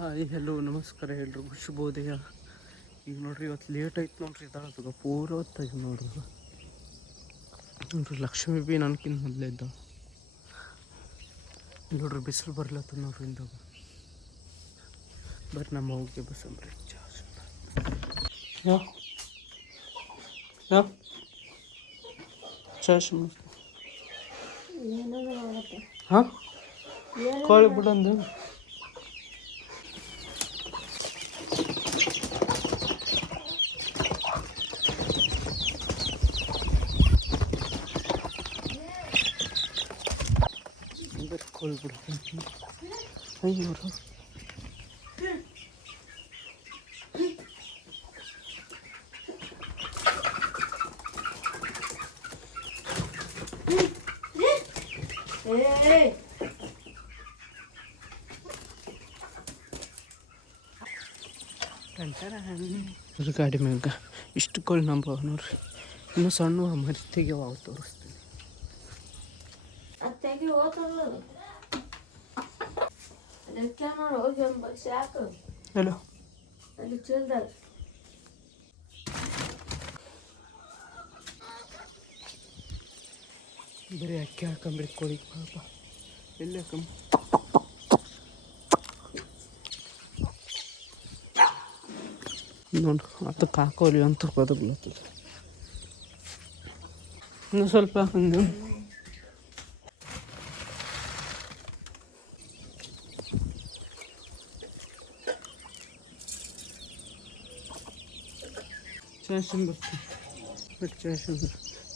Hi hello ನಮಸ್ಕಾರ ಎಲ್ರಿಗೂ. ಶುಭೋದಯ. ಈಗ ನೋಡ್ರಿ ಇವತ್ತು ಲೇಟ್ ಆಯ್ತು ನೋಡ್ರಿ ಇದಾಗ ಪೂರ ಹೊತ್ತಾಗಿ ನೋಡ್ರಿ. ನೋಡ್ರಿ ಲಕ್ಷ್ಮೀ ಬಿ ನನ್ಕಿಂತ ಮೊದಲೇ ಇದ್ದ. ನೋಡ್ರಿ ಬಿಸಿಲು ಬರ್ಲತ್ತ ನೋಡ್ರಿ ಇಂದಾಗ ಬರ್ರಿ ನಮ್ಮ ಹೋಗಿ ಬಸ್ ಅಂಬ್ರಿ ಚಾಶ್ ಹಾಂ? ಕೋಳಿ ಬಿಡಂದು kol burada. Ay yavrum. Hey! ನೋಡ್ರಿ ಗಾಡಿ ಮ್ಯಾಗ ಇಷ್ಟು ಕೋಳಿ ನಂಬ ನೋಡ್ರಿ ಇನ್ನೂ ಸಣ್ಣ ಮರಿ ತೆಗಿಯವ ಅವು ತೋರಿಸ್ತೀನಿ ಅತ್ತೆಗೆ ಹೋತಲ್ಲ ಹಲೋ ಅಲ್ಲಿ ಚೀಲ್ದಾಗ ಬರೀ ಅಕ್ಕಿ ಹಾಕಂಬ್ರಿ ಕೋಳಿಗೆ ಪಾಪ ಎಲ್ಲಿ ಹಾಕಂಬ ನೋಡು ಅದಕ್ಕೆ ಹಾಕೋಲಿ ಅಂತ ಬದುಕ್ಲತ್ತದ ಇನ್ನು ಸ್ವಲ್ಪ ಒಂದು ಚಾಶನ್ ಬರ್ತದೆ ಬಟ್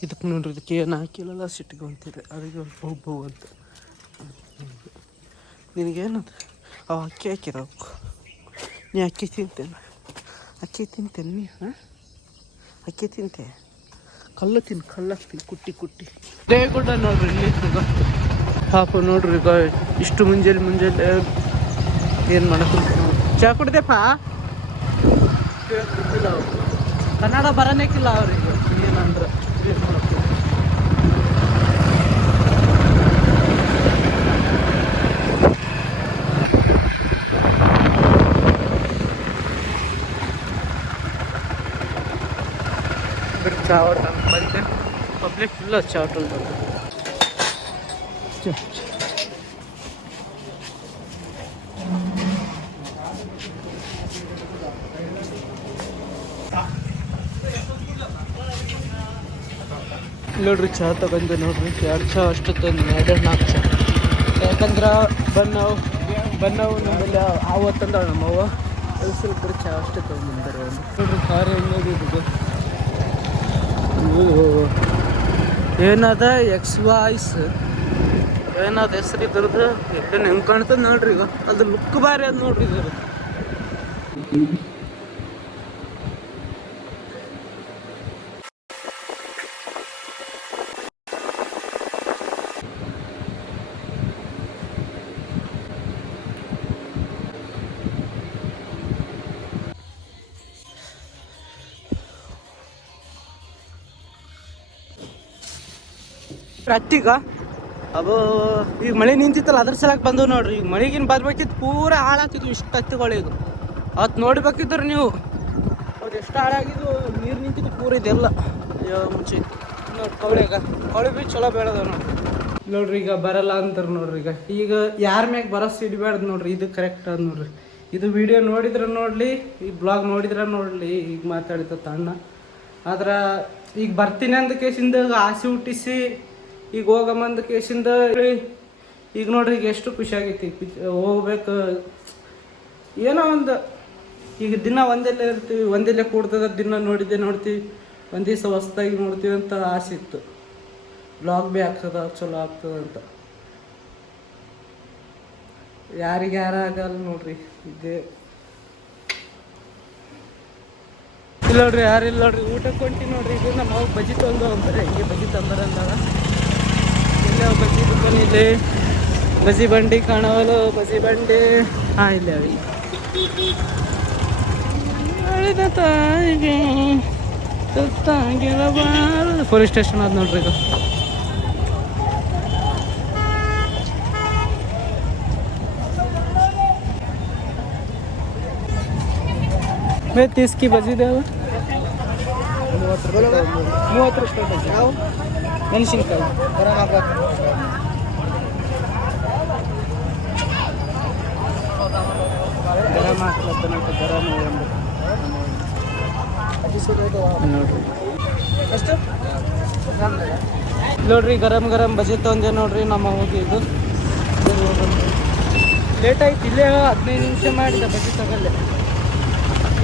ಇದಕ್ಕೆ ನೋಡ್ರಿ ಇದಕ್ಕೆ ಏನು ಹಾಕಿಲ್ಲಲ್ಲ ಸಿಟ್ಟಿಗೆ ಅಂತೀರಿ. ಅದಕ್ಕೆ ಬೌ ಬೌ ಅಂತ. ನಿನಗೇನದು ಅವು ಅಕ್ಕಿ ಹಾಕಿದ ನೀ ಅಕ್ಕಿ ತಿಂತೇನೆ? ಅಕ್ಕಿ ತಿಂತೇನೆ ನೀ ಹಾಂ? ಅಕ್ಕಿ ತಿಂತೆ? ಕಲ್ಲು ತಿನ್ ಕಲ್ಲಾಕ್ತೀನಿ ಕುಟ್ಟಿ ಕುಟ್ಟಿ. ದೇಗುಡ್ಡ ನೋಡ್ರಿ ಇಲ್ಲಿ ಪಾಪ ನೋಡ್ರಿ ಈಗ ಇಷ್ಟು ಮುಂಜಾನೆ ಮುಂಜಾನೆ ಏನು ಮಾಡಕ್ಕೆ ಚಾ ಕುಡ್ದೆಪ್ಪ. ಕನ್ನಡ ಬರನೇಕಿಲ್ಲ ಅವ್ರಿಗೆ. ಏನಂದ್ರೆ? ಏನ್ ಮಾಡಕ್ಕೆ? ಬಿಡು ಚಾ ಹೋಟೆಲ್ ಬಂದೆ ಪಬ್ಲಿಕ್ ಫುಲ್ ಚಾ ಹೋಟೆಲ್ ಬಂದು ಚಾ ಚಾ. ನೋಡ್ರಿ ಚಹಾ ತಗೊಂಡು ನೋಡ್ರಿ. ಎರಡು ಚಹಾ ಅಷ್ಟು ತಂದು ಎರಡು ನಾಲ್ಕು ಚಹಾ. ಯಾಕಂದ್ರೆ ಬನ್ನವು ಬನ್ನವು ನಮ್ಮಲ್ಲಿ ಆವತ್ತಂದ ನಮ್ಮವ್ವ. ಅದು ಸ್ವಲ್ಪ ಚಹ ಅಷ್ಟೇ ತೊಗೊಂಡ್ಬಂದಾರೆ ನೋಡ್ರಿ ಕಾರ್ ಹೆಂಗಿದೆ ಏನದ ಎಕ್ಸ್ ವಾಯ್ಸ್ ಏನದ ಹೆಸರು ಇದ್ರದ್ದು? ಹೆಂಗೆ ಕಾಣ್ತದೆ ನೋಡ್ರಿ ಈಗ. ಅದು ಲುಕ್ ಬಾರಿ ಅದು ನೋಡ್ರಿ ಇದ್ರ ಹತ್ತಿಗ ಅವು ಈಗ ಮಳೆ ನಿಂತಿತ್ತಲ್ಲ ಅದ್ರ ಸಲಕ್ಕೆ ಬಂದವು ನೋಡ್ರಿ. ಈಗ ಮಳೆಗಿನ ಬರ್ಬೇಕಿತ್ತು ಪೂರ ಹಾಳಾಗ್ತಿದ್ವು ಇಷ್ಟು ಹತ್ತಿಗಳು ಇದು ಅವತ್ತು ನೋಡ್ಬೇಕಿದ್ರು ನೀವು. ಅವ್ರು ಎಷ್ಟು ಹಾಳಾಗಿದ್ವು ನೀರು ನಿಂತಿದ್ದು ಪೂರ ಇದೆಲ್ಲ. ಅಯ್ಯೋ ಮುಂಚೆ. ನೋಡಿ ಕವಳೆಗ ಕವಳೆ ಬಿ ಚಲೋ ಬೆಳೆದ ನೋಡ್ರಿ. ನೋಡ್ರಿ ಈಗ ಬರಲ್ಲ ಅಂತಾರೆ ನೋಡ್ರಿ ಈಗ. ಈಗ ಯಾರ ಮ್ಯಾಗ ಬರೋಸ್ ಇಡಬೇಡ್ದು ನೋಡ್ರಿ ಇದು ಕರೆಕ್ಟ್ ಅದ ನೋಡ್ರಿ. ಇದು ವಿಡಿಯೋ ನೋಡಿದ್ರೆ ನೋಡಲಿ ಈ ಬ್ಲಾಗ್ ನೋಡಿದ್ರೆ ನೋಡಲಿ ಈಗ ಮಾತಾಡಿದ ತಣ್ಣ. ಆದ್ರೆ ಈಗ ಬರ್ತೀನಿ ಅಂದ ಕೇಸಿಂದ ಆಸೆ ಹುಟ್ಟಿಸಿ ಈಗ ಹೋಗಮ್ಮಂದ ಕೇಸಿಂದ ಈಗ ನೋಡ್ರಿ, ಈಗ ಎಷ್ಟು ಖುಷಿ ಆಗೈತಿ. ಹೋಗ್ಬೇಕು. ಏನೋ ಒಂದು, ಈಗ ದಿನ ಒಂದೆಲ್ಲೇ ಇರ್ತೀವಿ, ಒಂದೆಲ್ಲೇ ಕೂಡ್ತದ ದಿನ ನೋಡಿದ್ದೆ ನೋಡ್ತೀವಿ. ಒಂದು ದಿವಸ ಹೊಸ್ದಾಗಿ ನೋಡ್ತೀವಿ ಅಂತ ಆಸೆ ಇತ್ತು. ಬ್ಲಾಗ್ ಭೀ ಆಗ್ತದ, ಚಲೋ ಆಗ್ತದ ಅಂತ. ಯಾರಿಗೆ ಯಾರಾಗಲ್ಲ ನೋಡ್ರಿ, ಇದೇ. ಇಲ್ಲ ನೋಡ್ರಿ ಯಾರಿಲ್ಲ ನೋಡ್ರಿ ಊಟಕ್ಕೆ ಹೊಂಟಿ ನೋಡ್ರಿ ಇದು ನಮ್ಮ ಬಜಿ ತಂದು ಅಂತಾರೆ, ಹಿಂಗೆ ಬಜಿ ತಂದಾರ ಅಂದಾಗ. ಇಲ್ಲೇ ಅವ್ ಬಜ್ಜಿ ದುಕಾನ್ ಇದೆ ಬಜ್ಜಿ ಬಂಡಿ ಕಾಣವಲು ಬಜ್ಜಿ ಬಂಡಿ ಹಾಂ ಇಲ್ಲೇ ಅವಿ ಅಳಿದ ತಾಯಿಗೆ ಸತ್ತಾಗಿರಬಾರದು ಪೊಲೀಸ್ ಸ್ಟೇಷನ್ ಅದ ನೋಡ್ರಿ ಇದು ಬೇ ತೀಸ್ಕಿ ಬಜಿದೇವ ಮೂವತ್ತು ರೂಪಾಯಿ ಮೂವತ್ತು ರೂಪಾಯಿ ಬಜಿ ನಾವು ಮೆಣಸಿನ್ಕಾಯಿ ಗರಮ್ ಒಂದು ನೋಡ್ರಿ. ಎಷ್ಟು ನೋಡ್ರಿ, ಗರಂ ಗರಂ ಬಜೆ ತೊಂದೆ ನೋಡ್ರಿ, ನಮ್ಮ ಹೋಗಿ ಇದು. ಲೇಟ್ ಆಯ್ತು, ಇಲ್ಲೇ ಹದಿನೈದು ನಿಮಿಷ ಮಾಡಿದೆ ಬಜೆ ತಗೊಳ್ಳೆ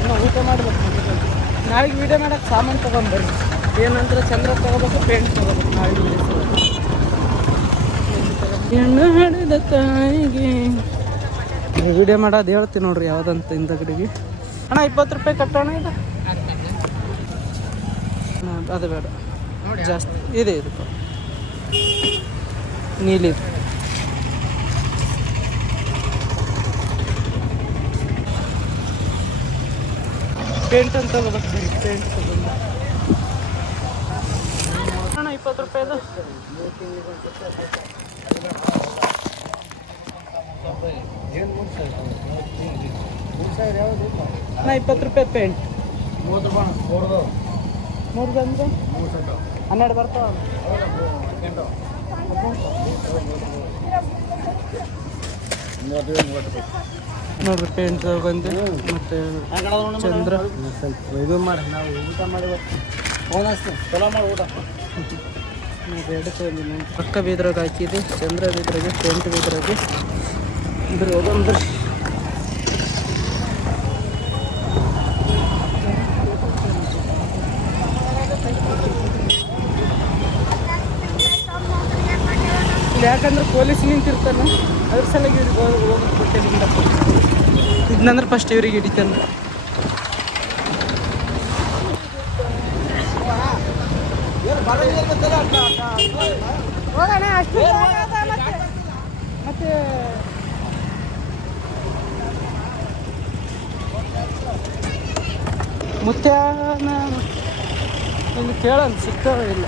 ಇನ್ನು ಊಟ ಮಾಡ್ಬೇಕು. ನಾಳೆಗೆ ವೀಡಿಯೋ ಮಾಡಕ್ಕೆ ಸಾಮಾನು ತೊಗೊಂಡ್ಬರ್ರಿ ಏನಂದ್ರೆ ಚಂದ್ರ ತಗೋಬೇಕು, ಪೇಂಟ್ ತಗೋಬೇಕು ಹೆಣ್ಣು ಹಾಡಿದ ತಾಯಿಗೆ. ವಿಡಿಯೋ ಮಾಡೋದು ಹೇಳ್ತೀನಿ ನೋಡ್ರಿ ಯಾವ್ದಂತ ಹಿಂದಗಡೆಗೆ ಅಣ್ಣ, ಇಪ್ಪತ್ತು ರೂಪಾಯಿ ಕಟ್ಟೋಣ ಇದು ಅದು ಬೇಡ. ಜಾಸ್ತಿ. ಇದೆ, ಇದು. ನೀಲಿ ಪೇಂಟ್ ಅಂತ ಪೇಂಟ್ ತಗೊಂಡು ಅಣ್ಣ ಇಪ್ಪತ್ತು ರೂಪಾಯಿದು ನಾ ಇಪ್ಪತ್ತು ರೂಪಾಯಿ ಪೇಂಟ್ ಮೂರು ಬಂದು? ಹನ್ನೆರಡು ಬರ್ತಾವ. ನೋಡ್ರಿ ಪೇಂಟ್ ಬಂದು. ಮತ್ತೆ ಚಂದ್ರ. ಸ್ವಲ್ಪ ಇದು ಮಾಡಿ ನಾವು ಊಟ ಮಾಡಿ ಹಚ್ತೀನಿ ಚಲೋ ಮಾಡಿ ಊಟ ಪಕ್ಕ ಬೀದ್ರಾಗ ಹಾಕಿದ್ದು ಚಂದ್ರ ಬೀದ್ರಾಗೆ ಟೆಂಟ್ ಬೀದ್ರಾಗೆ. ಇದ್ರ ಹೋಗಂದ್ರಿ ಯಾಕಂದ್ರೆ ಪೊಲೀಸ್ ನಿಂತಿರ್ತಾನೆ, ಅದ್ರ ಸಲುವಾಗಿ ಇವ್ರಿಗೆ ಹೋಗಿ ಇದನ್ನಂದ್ರೆ ಫಸ್ಟ್ ಇವ್ರಿಗೆ ಹಿಡಿತಾನೆ. ಹೋಗೋಣ ಅಷ್ಟು ಮತ್ತೆ. ಮತ್ತೆ ಮುತ್ಯಾನ ಇಲ್ಲಿ ಕೇಳೋಣ ಸಿಗ್ತಾವ ಇಲ್ಲ.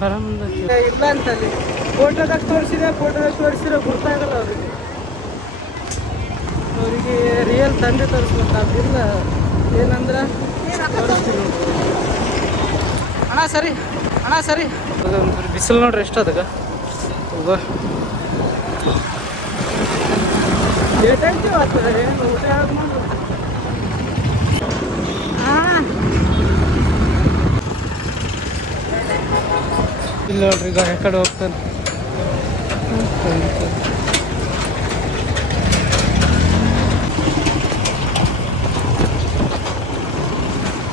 ಬರಮಂದ ಇಲ್ಲ ಅಂತ ಅಂತಲ್ಲಿ ಫೋಟೋದಾಗ ತೋರಿಸಿದೆ ಫೋಟೋದಾಗ ತೋರಿಸಿರೋ ಗೊತ್ತಾಗಲ್ಲ ಅವರಿಗೆ. ಅವರಿಗೆ ರಿಯಲ್ ತಂದೆ ತೋರಿಸ್ಬೇಕಾಗಿಲ್ಲ ಏನಂದ್ರೆ? ತೋರಿಸ್ತೀನಿ. ಅಣ್ಣ, ಸರಿ. ಅಣ್ಣ, ಸರಿ. ಬಿಸಿಲು ನೋಡ್ರಿ ಎಷ್ಟು ಅದಕ್ಕೆ? ಇಲ್ಲ ನೋಡ್ರಿ, ಈಗ ಆ ಕಡೆ ಹೋಗ್ತಾನೆ.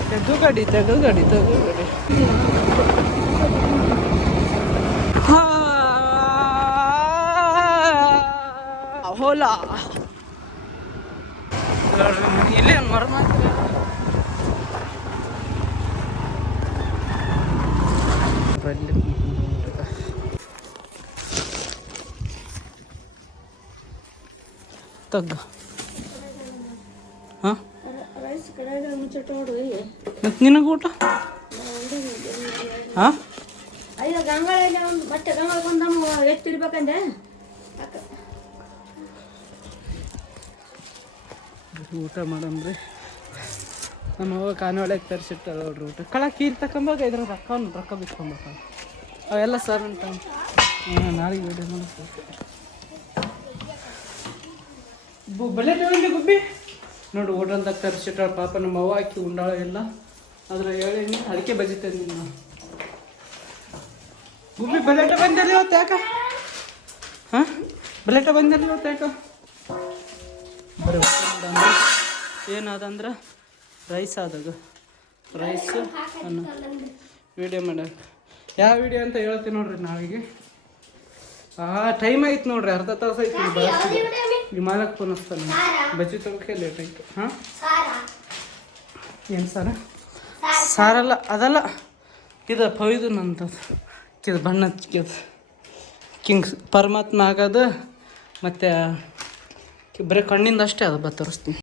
ತೆಗು ಗಾಡಿ ತೆಗು ಗಾಡಿ ತೆಗು ಗಾಡಿ ಹೋಲಾ ಇಲ್ಲೇ ಮರ ಮಾತ್ರ ಬರಲಿ ತಗ್ಗ ಹಾಂ ರೈಸ್ ಕಡೆಗೆ ಮುಚ್ಚಟ ನೋಡ್ರಿ ಮತ್ತು ನಿನಗೆ ಊಟ ಹಾಂ? ಅಯ್ಯೋ ಗಂಗಾಳಲ್ಲಿ ಮತ್ತೆ ಎತ್ತಿಡ್ಬೇಕಂದೆ ಊಟ ಮಾಡಮ್ರಿ ನಮ್ಮ ಅವ್ವ ಕಾನೊಳಗೆ ತರಿಸಿಟ್ಟಲ್ಲ ನೋಡ್ರಿ ಊಟ. ಕಳ ಕೀರ್ ತಕೊಂಬಾಗ ಇದ್ರ ರೊಕ್ಕ ರೊಕ್ಕ ಬಿಟ್ಕೊಂಬಾಕ ಅವೆಲ್ಲ ಸರ್ ಅಂತ ನಾಳೆ ನಾಳೆಗೆ ವಿಡಿಯೋ ಬಲೆ ತಗೊಂಡಿ ಗುಬ್ಬಿ. ನೋಡು ಹೋಟೆಲ್ದಾಗ ತರಿಸಿಟ್ಟಾಳ ಪಾಪ ನಮ್ಮ ಅವ್ವ ಹಾಕಿ ಉಂಡಾಳ ಎಲ್ಲ. ಅದ್ರ ಹೇಳಿ ಅದಕ್ಕೆ ಬಜಿ ತಂದಿನಿ ನಾವು ಗುಬ್ಬಿ ಬಲೆಟ ಬಂದಲ್ಲಿ ಇವತ್ತು ಯಾಕ? ಹಾಂ? ಬಲೆಟ ಬಂದಲ್ಲಿ ಇವತ್ತು ಯಾಕ? ಬರೀ ಏನಾದಂದ್ರೆ ರೈಸ್ ಆದಾಗ. ರೈಸ್ ಅನ್ನ ವಿಡಿಯೋ ಮಾಡ. ಯಾವ ವಿಡಿಯೋ ಅಂತ ಹೇಳ್ತೀನಿ ನೋಡ್ರಿ ನಾವೀಗ. ಆ ಟೈಮ್ ಆಯ್ತು ನೋಡ್ರಿ ಅರ್ಧ ತಾಸು ಆಯ್ತು ಬರಕ್ಕೆ ವಿಮಾನಕ್ಕೆ ಪುನಸ್ತಾನೆ ಬಜ್ಜಿ ತಗೋಕೆ ಲೇಟ್ ಆಯ್ತು. ಹಾಂ? ಏನು ಸಾರ? ಸಾರಲ್ಲ ಅದಲ್ಲ. ಇದು ಪವಿದು ನಂದು ಕಿದು ಬಣ್ಣ ಕಿದು ಕಿಂಗ್ಸ್ ಪರಮಾತ್ಮ ಆಗೋದು ಮತ್ತು ಬರೀ ಕಣ್ಣಿಂದ ಅಷ್ಟೇ ಅದು ಬಾ ತೋರಿಸ್ತೀನಿ